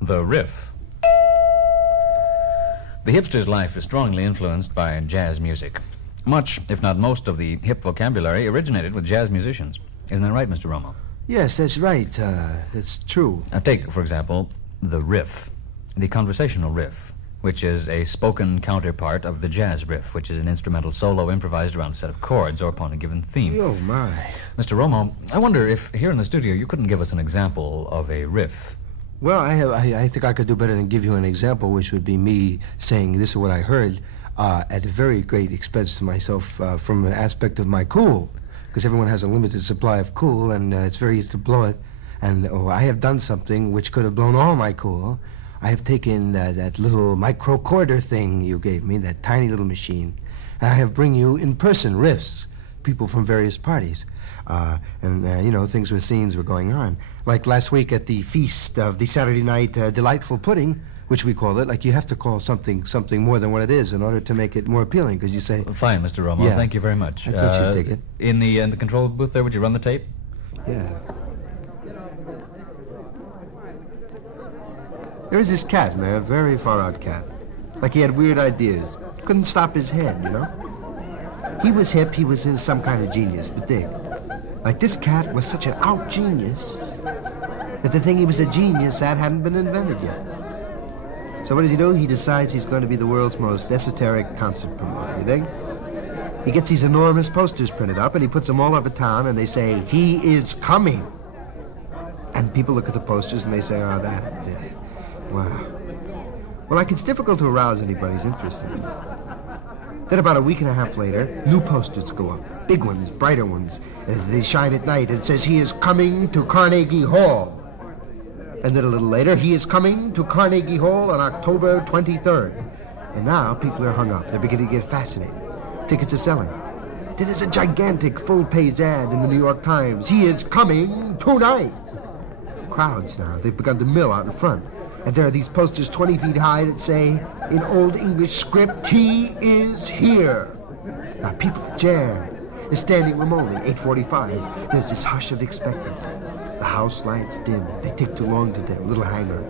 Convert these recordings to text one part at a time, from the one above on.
The Riff. The hipster's life is strongly influenced by jazz music. Much, if not most, of the hip vocabulary originated with jazz musicians. Isn't that right, Mr. Romo? Yes, that's right. That's true. Take, for example, the riff, the conversational riff, which is a spoken counterpart of the jazz riff, which is an instrumental solo improvised around a set of chords or upon a given theme. Oh, my. Mr. Romo, I wonder if here in the studio you couldn't give us an example of a riff. Well, I think I could do better than give you an example, which would be me saying this is what I heard at a very great expense to myself from the aspect of my cool, because everyone has a limited supply of cool, and it's very easy to blow it. And I have done something which could have blown all my cool. I have taken that little microcorder thing you gave me, that tiny little machine, and I have bring you in-person riffs, people from various parties. Things where scenes were going on. Like last week at the feast of the Saturday night delightful pudding, which we call it, like you have to call something more than what it is in order to make it more appealing, because you say... Fine, Mr. Romo, yeah, thank you very much. I thought you'd take it. In the control booth there, would you run the tape? Yeah. There was this cat, man, a very far-out cat. Like he had weird ideas. Couldn't stop his head, you know? He was hip, he was in some kind of genius, but dig. Like this cat was such an out genius that the thing he was a genius at hadn't been invented yet. So what does he do? He decides he's going to be the world's most esoteric concert promoter, you dig? He gets these enormous posters printed up and he puts them all over town and they say, "He is coming." And people look at the posters and they say, "Oh, wow." Well, like it's difficult to arouse anybody's interest in it. Then about a week and a half later, new posters go up. Big ones, brighter ones. They shine at night. It says, "He is coming to Carnegie Hall." And then a little later, "He is coming to Carnegie Hall on October 23rd. And now people are hung up. They're beginning to get fascinated. Tickets are selling. Then there's a gigantic full-page ad in the New York Times. "He is coming tonight." Crowds now. They've begun to mill out in front. And there are these posters 20 feet high that say, in Old English script, "He is here." Now people are jammed. They're standing room only, 8:45. There's this hush of expectancy. The house lights dim. They take too long to dim. Little hanger.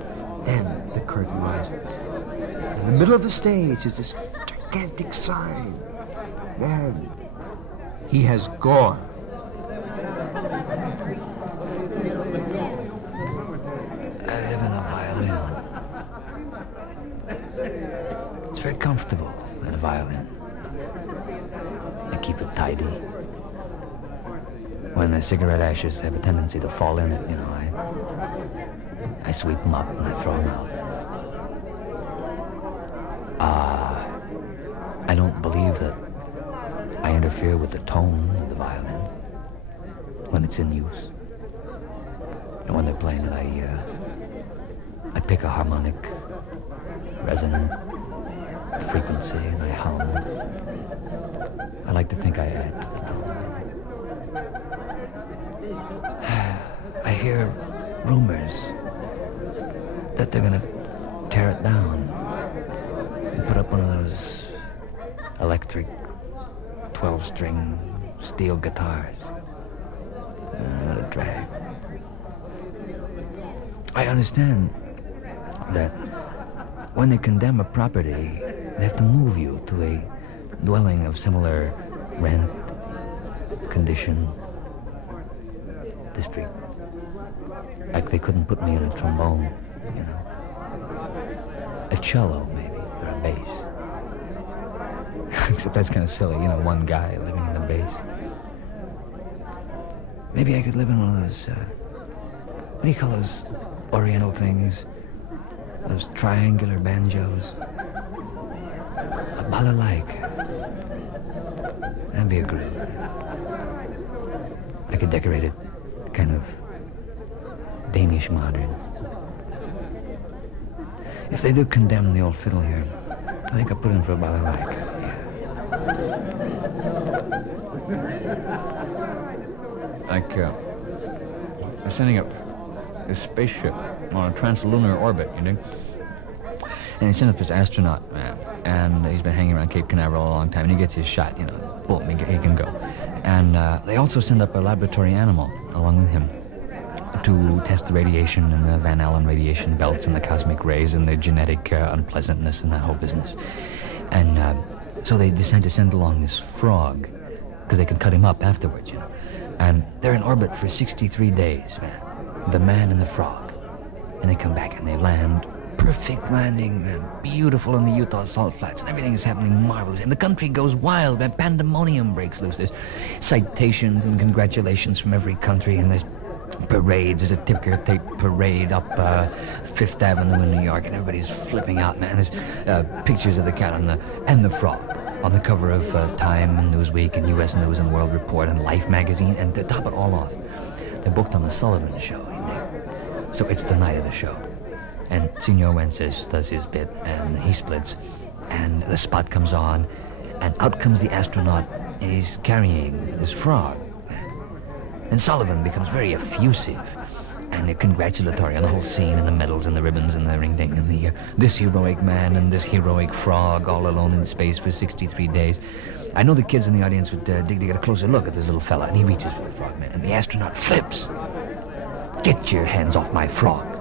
Then the curtain rises. In the middle of the stage is this gigantic sign. Man, he has gone. I have a violin. It's very comfortable in a violin. I keep it tidy. When the cigarette ashes have a tendency to fall in it, I sweep them up and I throw them out. I don't believe that I interfere with the tone of the violin when it's in use. And when they're playing it, I pick a harmonic, resonant frequency and I hum. I like to think I add to the tone. I hear rumors that they're gonna tear it down and put up one of those electric 12-string steel guitars. What a drag. I understand that when they condemn a property, they have to move you to a dwelling of similar rent, condition, district. Like they couldn't put me in a trombone, A cello, maybe, or a bass. Except that's kind of silly, one guy living in the bass. Maybe I could live in one of those, what do you call those oriental things? Those triangular banjos. A balalaika. That'd be a groove. I could decorate it kind of Danish modern. If they do condemn the old fiddle here, I think I'll put in for a balalaika. Like, they're sending up this spaceship on a translunar orbit, And they send up this astronaut, man, and he's been hanging around Cape Canaveral a long time, and he gets his shot, boom, he can go. And they also send up a laboratory animal along with him. to test the radiation and the Van Allen radiation belts and the cosmic rays and the genetic unpleasantness and that whole business. And so they decide to send along this frog because they can cut him up afterwards, you know. And they're in orbit for 63 days, man. The man and the frog. And they come back and they land. Perfect landing, man. Beautiful in the Utah salt flats. And everything is happening marvelous. And the country goes wild, man. Pandemonium breaks loose. There's citations and congratulations from every country. And there's parades. There's a ticker tape parade up Fifth Avenue in New York. And everybody's flipping out, man. There's pictures of the cat and the frog on the cover of Time and Newsweek and U.S. News and World Report and Life magazine. And to top it all off, they're booked on the Sullivan Show. So it's the night of the show. And Senor Wences does his bit, and he splits, and the spot comes on, and out comes the astronaut, and he's carrying this frog. And Sullivan becomes very effusive and congratulatory on the whole scene, and the medals and the ribbons and the ring-ding, and this heroic man and this heroic frog all alone in space for 63 days. I know the kids in the audience would dig to get a closer look at this little fella, and he reaches for the frog, man, and the astronaut flips. "Get your hands off my frog."